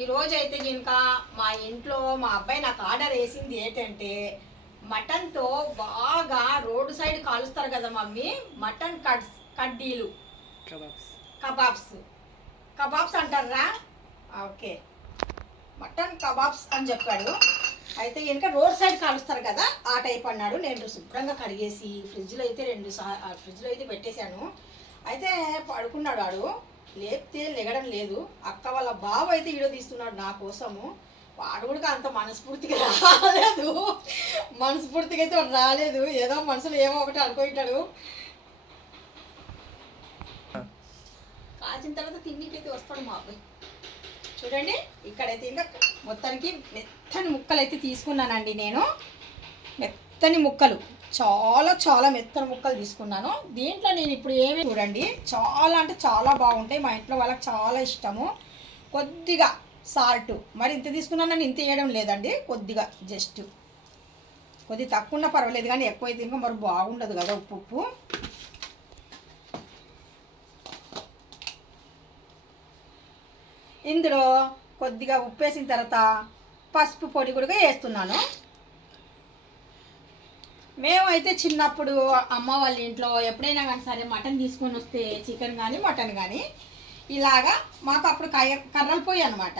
ఈ రోజు అయితే ఇంకా మా ఇంట్లో మా అబ్బాయి నాకు ఆర్డర్ వేసింది ఏంటంటే మటన్తో బాగా రోడ్డు సైడ్ కాలుస్తారు కదా మమ్మీ మటన్ కట్ కడ్డీలు. కబాబ్స్. కబాబ్స్. కబాబ్స్ అంటారా? ఓకే. మటన్ కబాబ్స్ అని చెప్పాడు. అయితే ఇంకా రోడ్ సైడ్ కాలుస్తారు కదా ఆ టైప్ అన్నాడు. నేను శుభ్రంగా కడిగేసి ఫ్రిడ్జ్లో అయితే రెండు సా ఫ్రిడ్జ్లో అయితే పెట్టేశాను. అయితే పడుకున్నాడు వాడు లేపితే లెగడం లేదు. అక్క వాళ్ళ బాబు అయితే వీడియో తీస్తున్నాడు నా కోసము. వాడు కూడా అంత మనస్ఫూర్తిగా రాలేదు. మనస్ఫూర్తిగా అయితే వాడు రాలేదు. ఏదో మనసులో ఏమో ఒకటి అనుకుంటాడు కాల్చిన తర్వాత తిండికైతే వస్తాడు మా అబ్బాయి. చూడండి ఇక్కడైతే ఇంకా మొత్తానికి మెత్తని ముక్కలు అయితే తీసుకున్నానండి నేను. మెత్తని ముక్కలు. చాలా చాలా మెత్తని ముక్కలు తీసుకున్నాను. దీంట్లో నేను ఇప్పుడు ఏమి చూడండి. చాలా అంటే చాలా బాగుంటాయి. మా ఇంట్లో వాళ్ళకి చాలా ఇష్టము. కొద్దిగా సాల్ట్. మరి ఇంత తీసుకున్నానని ఇంత వేయడం లేదండి. కొద్దిగా జస్ట్. కొద్దిగా తక్కువ ఉన్నా పర్వాలేదు కానీ ఎక్కువైతే ఇంకా మరి బాగుండదు కదా ఉప్పు ఉప్పు. ఇందులో కొద్దిగా ఉప్పు వేసిన తర్వాత పసుపు పొడి కూడా వేస్తున్నాను. మేమైతే చిన్నప్పుడు అమ్మ వాళ్ళ ఇంట్లో ఎప్పుడైనా కానీ సరే మటన్ తీసుకొని వస్తే చికెన్ కానీ మటన్ కానీ ఇలాగా మాకు అప్పుడు కయ్య కర్రల పొయ్యి అనమాట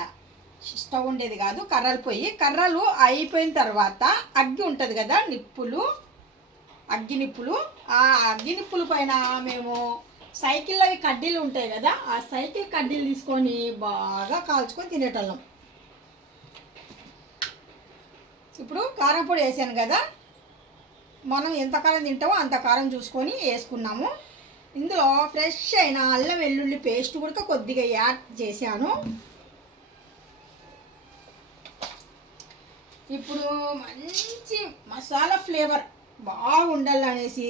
స్టవ్ ఉండేది కాదు కర్రలు పొయ్యి. కర్రలు అయిపోయిన తర్వాత అగ్గి ఉంటుంది కదా నిప్పులు అగ్గి నిప్పులు. ఆ అగ్గి నిప్పుల పైన మేము సైకిల్ అవి కడ్డీలు ఉంటాయి కదా ఆ సైకిల్ కడ్డీలు తీసుకొని బాగా కాల్చుకొని తినేటోళ్ళం. ఇప్పుడు కారం పొడి వేసాను కదా మనం ఎంత కారం తింటామో అంత కారం చూసుకొని వేసుకున్నాము. ఇందులో ఫ్రెష్ అయిన అల్లం వెల్లుల్లి పేస్ట్ కూడా కొద్దిగా యాడ్ చేశాను. ఇప్పుడు మంచి మసాలా ఫ్లేవర్ బాగుండాలనేసి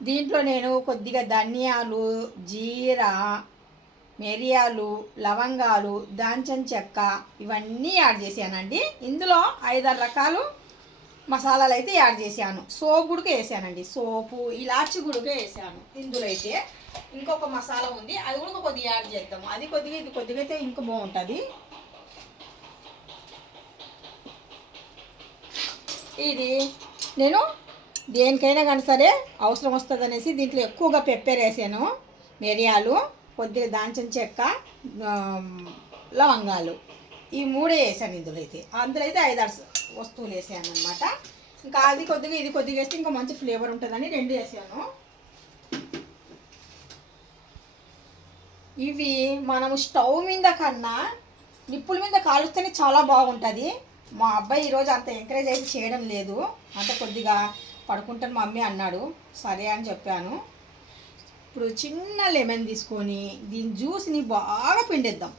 దీంట్లో నేను కొద్దిగా ధనియాలు జీరా మిరియాలు లవంగాలు దాల్చిన చెక్క ఇవన్నీ యాడ్ చేశానండి. ఇందులో ఐదారు రకాలు మసాలాలు అయితే యాడ్ చేశాను. సోపు గుడిక వేసానండి. సోపు ఇలాచి గుడికే వేసాను. ఇందులో అయితే ఇంకొక మసాలా ఉంది. అది కూడా కొద్దిగా యాడ్ చేద్దాము. అది కొద్దిగా ఇది కొద్దిగా అయితే ఇంకా బాగుంటుంది. ఇది నేను దేనికైనా కానీ సరే అవసరం వస్తుంది అనేసి దీంట్లో ఎక్కువగా పెప్పర్ వేసాను. మిరియాలు కొద్దిగా దాంచిన చెక్క లవంగాలు. ఈ మూడే వేసాను ఇందులో అయితే అందులో అయితే ఐదారు వస్తువులు వేసాను అనమాట ఇంకా అది కొద్దిగా ఇది కొద్దిగా వేస్తే ఇంకా మంచి ఫ్లేవర్ ఉంటుందని రెండు వేసాను. ఇవి మనము స్టవ్ మీద కన్నా నిప్పుల మీద కాలుస్తేనే చాలా బాగుంటుంది. మా అబ్బాయి ఈరోజు అంత ఎంకరేజ్ అయితే చేయడం లేదు. అంత కొద్దిగా పడుకుంటాను మమ్మీ అన్నాడు. సరే అని చెప్పాను. ఇప్పుడు చిన్న లెమన్ తీసుకొని దీని జ్యూస్ని బాగా పిండేద్దాం.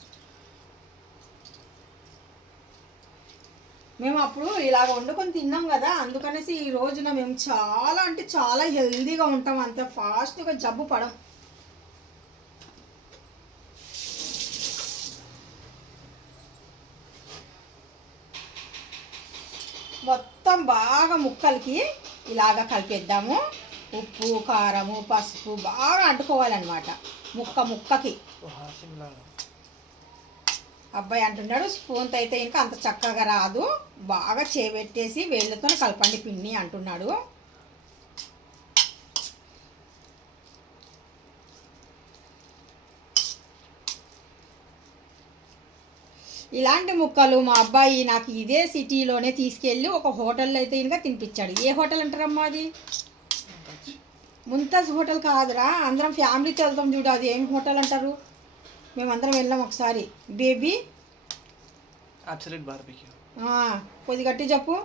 మేము అప్పుడు ఇలాగ వండుకొని తిన్నాం కదా అందుకనేసి ఈ రోజున మేము చాలా అంటే చాలా హెల్దీగా ఉంటాం అంత ఫాస్ట్గా జబ్బు పడం. మొత్తం బాగా ముక్కలకి ఇలాగా కలిపేద్దాము. ఉప్పు కారము పసుపు బాగా అంటుకోవాలన్నమాట ముక్క ముక్కకి. అబ్బాయి అంటున్నాడు స్పూన్తో అయితే ఇంకా అంత చక్కగా రాదు. బాగా చేపెట్టేసి వేళ్ళతో కలపండి పిన్ని అంటున్నాడు. ఇలాంటి ముక్కలు మా అబ్బాయి నాకు ఇదే సిటీలోనే తీసుకెళ్ళి ఒక హోటల్లో అయితే ఇంకా తినిపించాడు. ఏ హోటల్ అంటారమ్మా అది? ముంతాజ్ హోటల్ కాదురా. అందరం ఫ్యామిలీతో వెళ్తాం చూడు అది ఏం హోటల్ అంటారు? మేమందరం వెళ్ళాం ఒకసారి. బేబీ? అబ్సల్యూట్ బార్బిక్యూ కొద్ది గట్టి చెప్పు.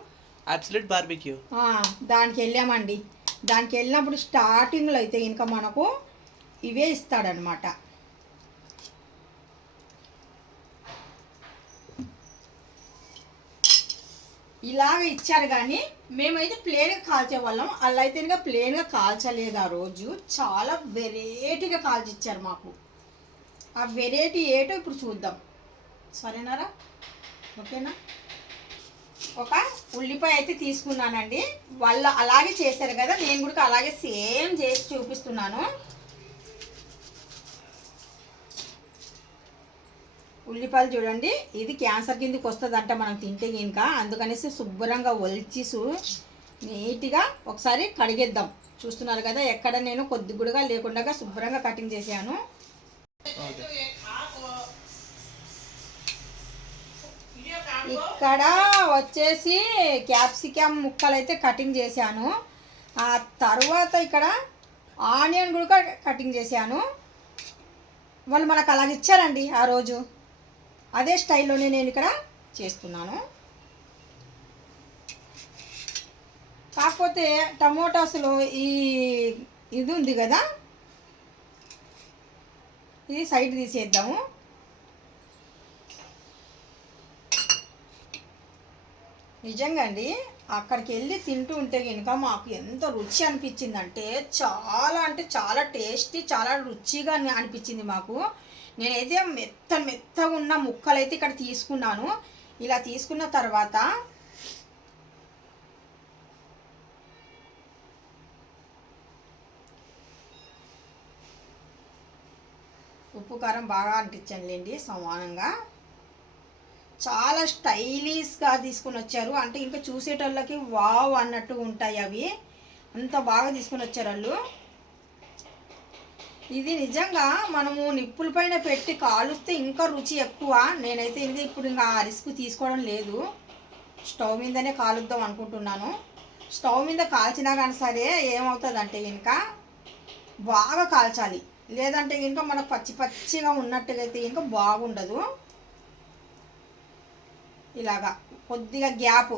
అబ్సల్యూట్ బార్బిక్యూ దానికి వెళ్ళామండి. దానికి వెళ్ళినప్పుడు స్టార్టింగ్లో అయితే ఇంకా మనకు ఇవే ఇస్తాడనమాట ఇలాగ ఇచ్చారు కానీ మేమైతే ప్లేన్గా కాల్చే వాళ్ళం. అలా అయితే ఇంకా ప్లేన్గా కాల్చలేదు ఆ రోజు. చాలా వెరైటీగా కాల్చిచ్చారు మాకు. ఆ వెరైటీ ఏటో ఇప్పుడు చూద్దాం. సరేనారా? ఓకేనా? ఒక ఉల్లిపాయ అయితే తీసుకున్నానండి. వాళ్ళు అలాగే చేశారు కదా నేను కూడా అలాగే సేమ్ చేసి చూపిస్తున్నాను. ఉల్లిపాయలు చూడండి ఇది క్యాన్సర్ కిందకి వస్తుందంట మనం తింటే ఇంకా అందుకనేసి శుభ్రంగా ఒలిచిసు నీట్గా ఒకసారి కడిగేద్దాం. చూస్తున్నారు కదా ఎక్కడ నేను కొద్ది గుడిగా లేకుండా శుభ్రంగా కటింగ్ చేశాను. ఇక్కడ వచ్చేసి క్యాప్సికమ్ ముక్కలు అయితే కటింగ్ చేశాను. ఆ తర్వాత ఇక్కడ ఆనియన్ కూడా కటింగ్ చేశాను. వాళ్ళు మనకు అలాగ ఇచ్చారండి ఆ రోజు. అదే స్టైల్లోనే నేను ఇక్కడ చేస్తున్నాను. కాకపోతే టమోటాస్లో ఈ ఇది ఉంది కదా ఇది సైడ్ తీసేద్దాము. నిజంగా అండి అక్కడికి వెళ్ళి తింటూ ఉంటే కనుక మాకు ఎంత రుచి అనిపించిందంటే చాలా అంటే చాలా టేస్టీ చాలా రుచిగా అనిపించింది మాకు. నేనైతే మెత్త మెత్తగా ఉన్న ముక్కలైతే ఇక్కడ తీసుకున్నాను. ఇలా తీసుకున్న తర్వాత ఉప్పు కారం బాగా అంటించండి సమానంగా. చాలా స్టైలిష్గా తీసుకొని వచ్చారు. అంటే ఇంకా చూసేటోళ్ళకి వావ్ అన్నట్టు ఉంటాయి అవి. అంత బాగా తీసుకొని వచ్చారు వాళ్ళు. ఇది నిజంగా మనము నిప్పుల పైన పెట్టి కాలుస్తే ఇంకా రుచి ఎక్కువ. నేనైతే ఇది ఇప్పుడు ఇంకా ఆ రిస్క్ తీసుకోవడం లేదు. స్టవ్ మీదనే కాలుద్దాం అనుకుంటున్నాను. స్టవ్ మీద కాల్చినా కానీ సరే ఏమవుతుందంటే ఇంకా బాగా కాల్చాలి. లేదంటే ఇంకా మనకు పచ్చి పచ్చిగా ఉన్నట్టుగైతే అయితే ఇంకా బాగుండదు. ఇలాగా కొద్దిగా గ్యాప్.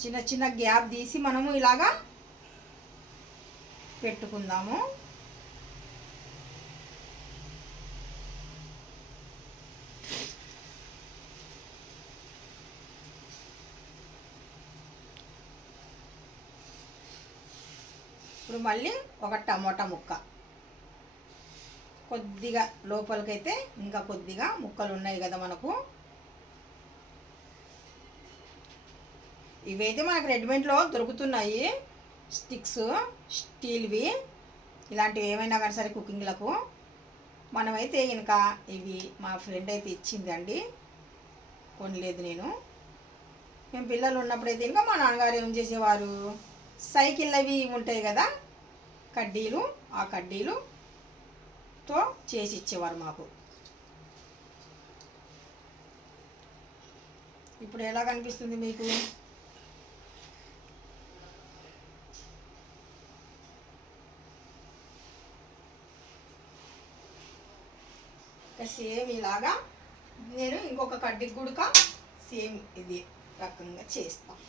చిన్న చిన్న గ్యాప్ తీసి మనము ఇలాగా పెట్టుకుందాము. ఇప్పుడు మళ్ళీ ఒక టమోటా ముక్క. కొద్దిగా లోపలికైతే ఇంకా కొద్దిగా ముక్కలు ఉన్నాయి కదా మనకు. ఇవైతే మనకు రెడీమేడ్లో దొరుకుతున్నాయి. స్టిక్స్ స్టీల్వి ఇలాంటివి ఏమైనా కానీ సరే కుకింగ్లకు మనమైతే ఇంకా ఇవి మా ఫ్రెండ్ అయితే ఇచ్చిందండి. కొనలేదు నేను. మేము పిల్లలు ఉన్నప్పుడైతే ఇంకా మా నాన్నగారు ఏం చేసేవారు? సైకిల్ అవి ఉంటాయి కదా కడ్డీలు ఆ కడ్డీలు తో చేసి ఇచ్చేవారు మాకు. ఇప్పుడు ఎలా కనిపిస్తుంది మీకు? ఇంకా సేమ్ ఇలాగా నేను ఇంకొక కడ్డీ గుడక సేమ్ ఇది రకంగా చేస్తాను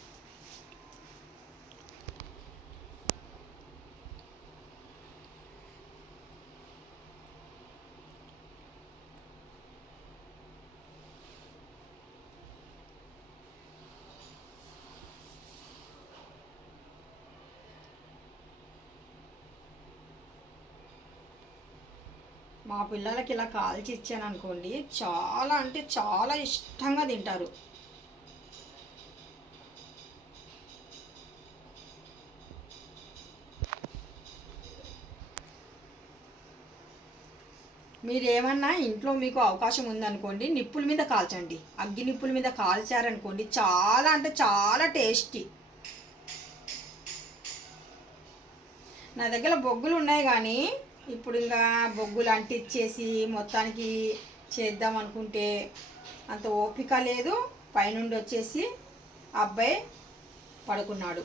పిల్లలకి ఇలా కాల్చి ఇచ్చాను అనుకోండి చాలా అంటే చాలా ఇష్టంగా తింటారు. మీరేమన్నా ఇంట్లో మీకు అవకాశం ఉందనుకోండి నిప్పుల మీద కాల్చండి. అగ్గి నిప్పుల మీద కాల్చారనుకోండి చాలా అంటే చాలా టేస్టీ. నా దగ్గర బొగ్గులు ఉన్నాయి కానీ ఇప్పుడు ఇంకా బొగ్గులు అంటించేసి మొత్తానికి చేద్దాం అనుకుంటే అంత ఓపిక లేదు. పైనుండి వచ్చేసి ఆ అబ్బాయి పడుకున్నాడు.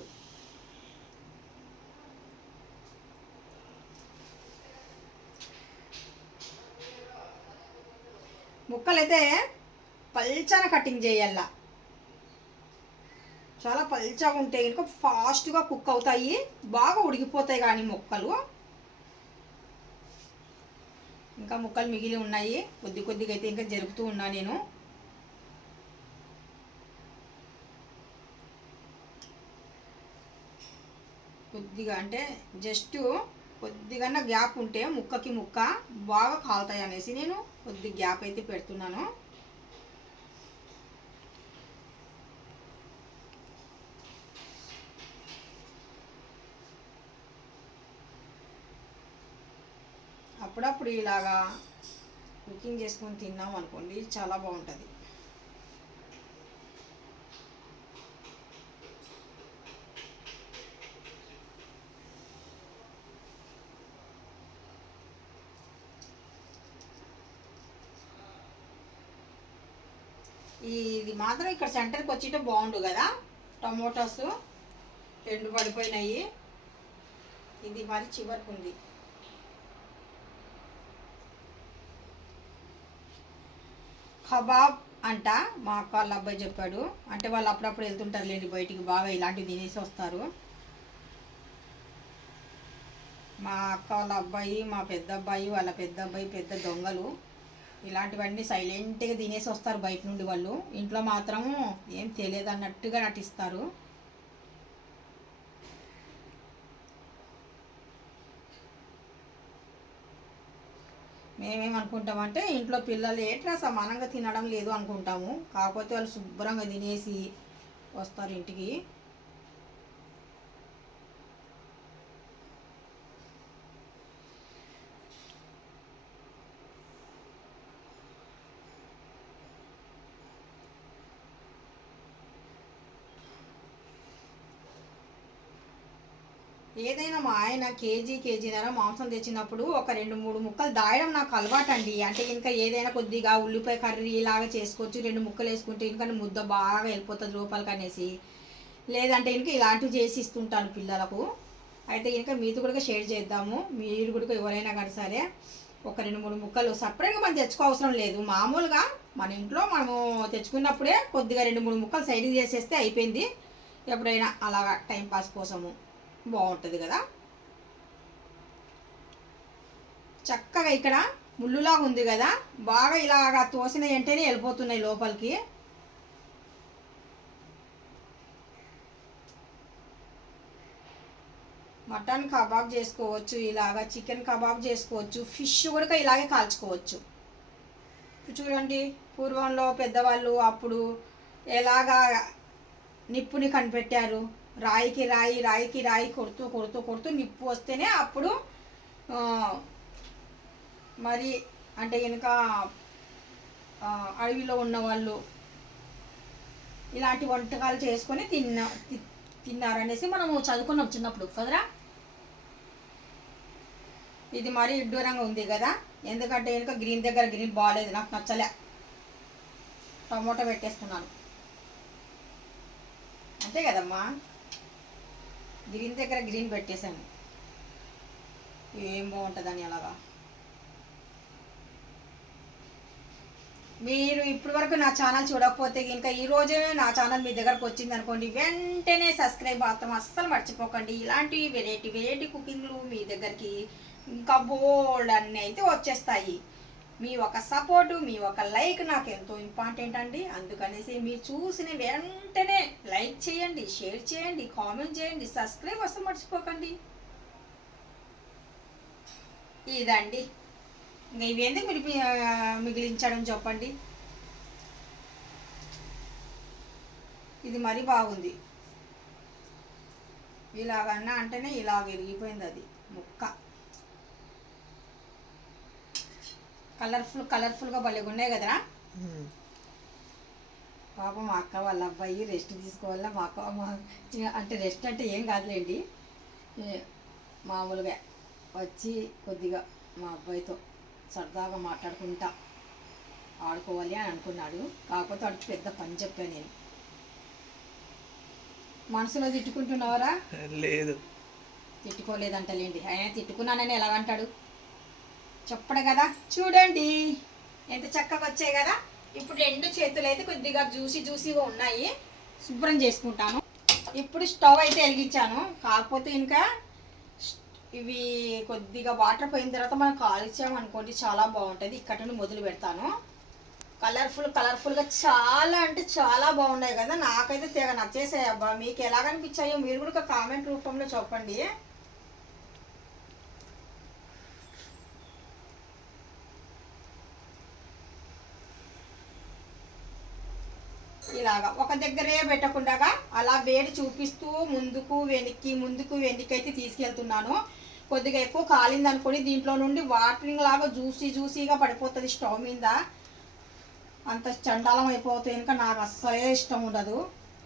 ముక్కలైతే పల్చన కటింగ్ చేయాల. చాలా పల్చగా ఉంటాయి. ఇంకా ఫాస్ట్గా కుక్ అవుతాయి. బాగా ఉడికిపోతాయి కానీ ముక్కలు. ఇంకా ముక్కలు మిగిలి ఉన్నాయి. కొద్ది కొద్దిగా అయితే ఇంకా జరుపుతూ ఉన్నా నేను. కొద్దిగా అంటే జస్ట్ కొద్దిగా గ్యాప్ ఉంటే ముక్కకి ముక్క బాగా కాలుతాయి అనేసి నేను కొద్ది గ్యాప్ అయితే పెడుతున్నాను. అప్పుడప్పుడు ఇలాగా కుకింగ్ చేసుకొని తిన్నాం అనుకోండి చాలా బాగుంటుంది. ఇది మాత్రం ఇక్కడ సెంటర్కి వచ్చింటే బాగుండు కదా? టమోటాస్ ఎండు పడిపోయినాయి. ఇది మరి చివరికి ఉంది. హబాబ్ అంట మా అక్క వాళ్ళ అబ్బాయి చెప్పాడు. అంటే వాళ్ళు అప్పుడప్పుడు వెళ్తుంటారు లేండి బయటికి బాగా ఇలాంటివి తినేసి వస్తారు. మా అక్క వాళ్ళ అబ్బాయి మా పెద్ద అబ్బాయి వాళ్ళ పెద్ద అబ్బాయి పెద్ద దొంగలు ఇలాంటివన్నీ సైలెంట్గా తినేసి వస్తారు బయట నుండి వాళ్ళు. ఇంట్లో మాత్రం ఏం తెలియదు అన్నట్టుగా నటిస్తారు. మేమేమనుకుంటామంటే ఇంట్లో పిల్లలు ఏట్రా సమానంగా తినడం లేదు అనుకుంటాము. కాకపోతే వాళ్ళు శుభ్రంగా తినేసి వస్తారు ఇంటికి. ఏదైనా మా ఆయన కేజీ కేజీన్నర మాంసం తెచ్చినప్పుడు ఒక రెండు మూడు ముక్కలు దాయడం నాకు అలవాటు అండి అంటే ఇంకా ఏదైనా కొద్దిగా ఉల్లిపాయ కర్రీ లాగా చేసుకోవచ్చు రెండు ముక్కలు వేసుకుంటే ఇంకా ముద్ద బాగా వెళ్ళిపోతుంది లోపలికి అనేసి. లేదంటే ఇంకా ఇలాంటివి చేసి ఇస్తుంటాను పిల్లలకు. అయితే ఇంకా మీతో కూడా షేర్ చేద్దాము. మీరు కూడా ఎవరైనా కానీ సరే ఒక రెండు మూడు ముక్కలు సపరేట్గా మనం తెచ్చుకో అవసరం లేదు. మామూలుగా మన ఇంట్లో మనము తెచ్చుకున్నప్పుడే కొద్దిగా రెండు మూడు ముక్కలు సైడ్కి చేసేస్తే అయిపోయింది. ఎప్పుడైనా అలాగా టైంపాస్ కోసము. బాగుంటుంది కదా. చక్కగా ఇక్కడ ముళ్ళులాగా ఉంది కదా. బాగా ఇలాగా తోసిన వెంటనే వెళ్ళిపోతున్నాయి లోపలికి. మటన్ కబాబ్ చేసుకోవచ్చు ఇలాగా చికెన్ కబాబ్ చేసుకోవచ్చు ఫిష్ కూడా ఇలాగే కాల్చుకోవచ్చు. చూడండి పూర్వంలో పెద్దవాళ్ళు అప్పుడు ఎలాగా నిప్పుని కనిపెట్టారు? రాయికి రాయి రాయికి రాయి కొడుతూ కొడుతూ కొడుతూ నిప్పు వస్తేనే అప్పుడు మరి అంటే కనుక అడవిలో ఉన్న వాళ్ళు ఇలాంటి వంటకాలు చేసుకొని తిన్న తిన్నారనేసి మనము చదువుకున్నాం చిన్నప్పుడు కదరా? ఇది మరీ ఇడ్డూరంగా ఉంది కదా? ఎందుకంటే కనుక గ్రీన్ దగ్గర గ్రీన్ బాగాలేదు నాకు నచ్చలే. టమోటా పెట్టేస్తున్నాను. అంతే కదమ్మా? గ్రీన్ దగ్గర గ్రీన్ పెట్టేశాను. ఏం బాగుంటుందని అలాగా. మీరు ఇప్పటి వరకు నా ఛానల్ చూడకపోతే ఇంకా ఈ రోజే నా ఛానల్ మీ దగ్గరకు వచ్చింది అనుకోండి వెంటనే సబ్స్క్రైబ్ అవుతాం అస్సలు మర్చిపోకండి. ఇలాంటి వెరైటీ వెరైటీ కుకింగ్లు మీ దగ్గరికి ఇంకా బోల్డ్ అన్నీ అయితే వచ్చేస్తాయి. మీ ఒక సపోర్టు మీ ఒక లైక్ నాకు ఎంతో ఇంపార్టెంట్ అండి. అందుకనేసి మీరు చూసిన వెంటనే లైక్ చేయండి షేర్ చేయండి కామెంట్ చేయండి సబ్స్క్రైబ్ అసలు మర్చిపోకండి. ఇదండి. ఇంకా ఇవి ఎందుకు మీరు మిగిలించడం చెప్పండి? ఇది మరి బాగుంది. ఇలాగన్నా అంటేనే ఇలా విరిగిపోయింది అది. ముక్క. కలర్ఫుల్ కలర్ఫుల్గా భలేగా ఉన్నాయి కదరా పాపం మా అక్క వాళ్ళ అబ్బాయి రెస్ట్ తీసుకోవాలా మా అక్క మా అంటే రెస్ట్ అంటే ఏం కాదులేండి. మామూలుగా వచ్చి కొద్దిగా మా అబ్బాయితో సరదాగా మాట్లాడుకుంటా ఆడుకోవాలి అని అనుకున్నాడు. కాకపోతే వాడికి పెద్ద పని చెప్పాను నేను. మనసులో తిట్టుకుంటున్నావరా? లేదు. తిట్టుకోలేదంటలేండి. ఆయన తిట్టుకున్నానని ఎలాగంటాడు? చెప్పడు కదా? చూడండి. ఎంత చక్కగా వచ్చాయి కదా? ఇప్పుడు రెండు చేతులు అయితే కొద్దిగా జ్యూసీ జ్యూసీగా ఉన్నాయి. శుభ్రం చేసుకుంటాను. ఇప్పుడు స్టవ్ అయితే వెలిగించాను. కాకపోతే ఇంకా ఇవి కొద్దిగా వాటర్ పోయిన తర్వాత మనం కాల్చామనుకోండి చాలా బాగుంటుంది. ఇక్కడ నుండి మొదలు పెడతాను. కలర్ఫుల్ కలర్ఫుల్గా చాలా అంటే చాలా బాగున్నాయి కదా? నాకైతే తెగ నచ్చేసాయి. అబ్బా మీకు ఎలాగనిపించాయో మీరు కూడా ఒక కామెంట్ రూపంలో చెప్పండి. ఇలాగా. ఒక దగ్గరే పెట్టకుండా అలా వేడి చూపిస్తూ ముందుకు వెనక్కి ముందుకు వెనక్కి అయితే తీసుకెళ్తున్నాను. కొద్దిగా ఎక్కువ కాలింది అనుకొని దీంట్లో నుండి వాటరింగ్ లాగా జ్యూసీ జ్యూసీగా పడిపోతుంది స్టవ్ మీద. అంత చండాలం అయిపోతుంది కనుక నాకు అస్సలే ఇష్టం ఉండదు.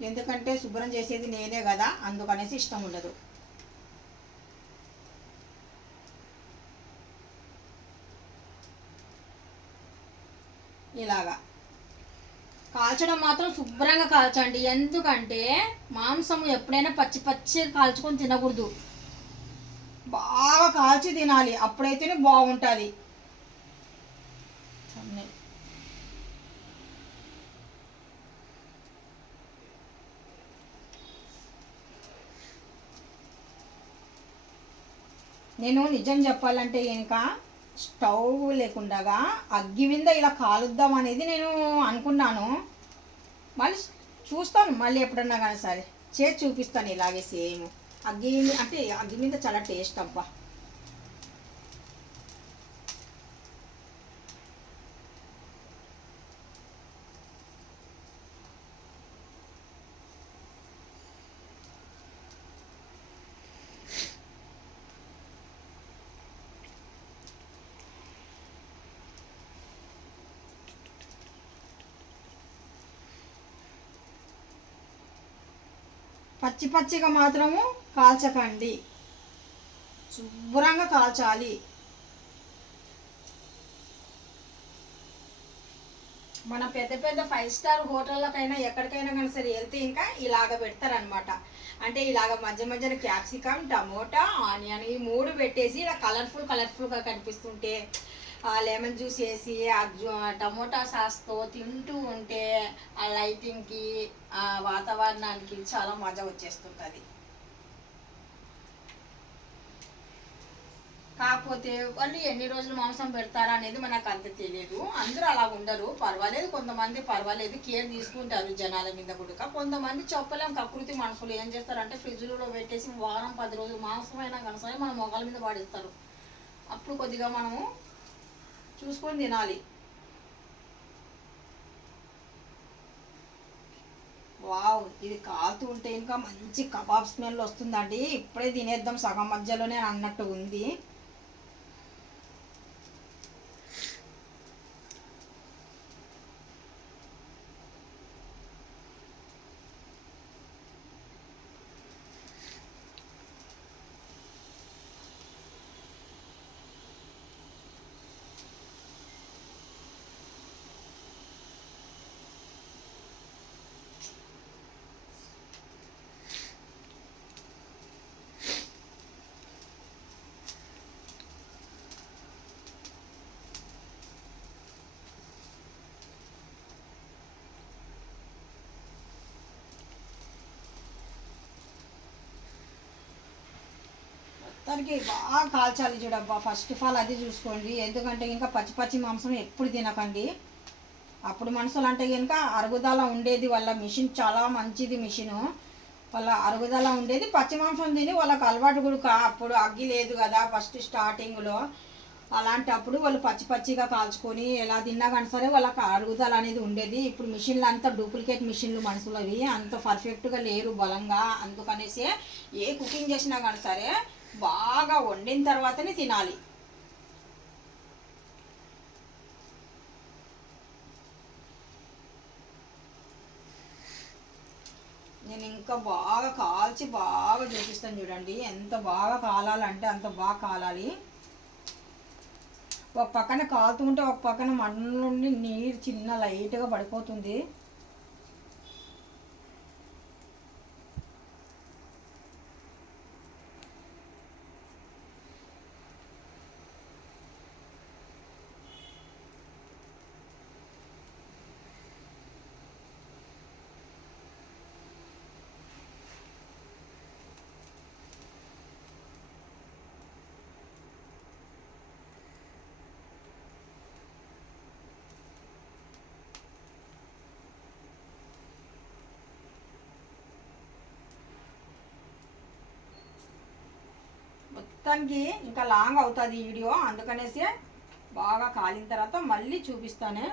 ఎందుకంటే శుభ్రం చేసేది నేనే కదా అందుకనేసి ఇష్టం ఉండదు. ఇలాగా. కాల్చడం మాత్రం శుభ్రంగా కాల్చండి. ఎందుకంటే మాంసం ఎప్పుడైనా పచ్చి పచ్చి కాల్చుకొని తినకూడదు. బాగా కాల్చి తినాలి. అప్పుడైతేనే బాగుంటుంది. నేను నిజం చెప్పాలంటే కనుక స్టవ్ లేకుండా అగ్గి మీద ఇలా కాలుద్దాం అనేది నేను అనుకున్నాను. మళ్ళీ చూస్తాను మళ్ళీ ఎప్పుడన్నా కానీ సరే. చేసి చూపిస్తాను ఇలాగే సేమ్. అగ్గి అంటే అగ్గి మీద చాలా టేస్ట్ అబ్బా. పచ్చి పచ్చిగా మాత్రము కాల్చకండి. శుభ్రంగా కాల్చాలి. మన పెద్ద పెద్ద ఫైవ్ స్టార్ హోటళ్ళకైనా ఎక్కడికైనా కానీ సరే వెళ్తే ఇంకా ఇలాగ పెడతారనమాట అంటే ఇలాగ మధ్య మధ్యన క్యాప్సికమ్ టమోటా ఆనియన్ ఈ మూడు పెట్టేసి ఇలా కలర్ఫుల్ కలర్ఫుల్గా కనిపిస్తుంటే ఆ లెమన్ జ్యూస్ వేసి ఆ టమోటా సాస్తో తింటూ ఉంటే ఆ లైటింగ్కి ఆ వాతావరణానికి చాలా మజా వచ్చేస్తుంటుంది. కాకపోతే వాళ్ళు ఎన్ని రోజులు మాంసం పెడతారా అనేది మనకు అంత తెలియదు. అందరూ అలా ఉండరు. పర్వాలేదు కొంతమంది పర్వాలేదు కేర్ తీసుకుంటారు జనాల మీద కూడా కొంతమంది చెప్పలేం కకృతి మనుషులు ఏం చేస్తారంటే ఫ్రిడ్జ్లో పెట్టేసి వారం పది రోజులు మాంసం అయినా మన మొగాల మీద పాడిస్తారు. అప్పుడు కొద్దిగా మనము చూసుకొని తినాలి. వావ్ ఇది కాలుతూ ఉంటే ఇంకా మంచి కబాబ్ స్మెల్ వస్తుందండి. ఇప్పుడే తినేద్దాం సగం మధ్యలోనే అన్నట్టు ఉంది. మొత్తానికి బాగా కాల్చాలి చూడబ్బా. ఫస్ట్ ఆఫ్ ఆల్ అది చూసుకోండి. ఎందుకంటే ఇంకా పచ్చి పచ్చి మాంసం ఎప్పుడు తినకండి. అప్పుడు మనుషులు అంటే కనుక అరుగుదల ఉండేది వాళ్ళ మిషన్ చాలా మంచిది మిషను. వాళ్ళ అరుగుదల ఉండేది. పచ్చి మాంసం తిని వాళ్ళకి అలవాటు కూడా అప్పుడు అగ్గి లేదు కదా ఫస్ట్ స్టార్టింగ్లో అలాంటప్పుడు వాళ్ళు పచ్చి పచ్చిగా కాల్చుకొని ఎలా తిన్నా కానీ సరే వాళ్ళకి అరుగుదల అనేది ఉండేది. ఇప్పుడు మిషన్లు అంతా డూప్లికేట్ మిషన్లు మనుషులవి అంత పర్ఫెక్ట్గా లేరు బలంగా. అందుకనేసి ఏ కుకింగ్ చేసినా కానీ సరే బాగా వండిన తర్వాతనే తినాలి. నేను ఇంకా బాగా కాల్చి బాగా చూపిస్తాను చూడండి. ఎంత బాగా కాలాలంటే అంత బాగా కాలాలి. ఒక పక్కన కాలుతుంటే ఒక పక్కన మంట నుండి నీరు చిన్న లైట్గా పడిపోతుంది. మొత్తానికి ఇంకా లాంగ్ అవుతుంది ఈ వీడియో. అందుకనేసి బాగా కాలిన తర్వాత మళ్ళీ చూపిస్తాను.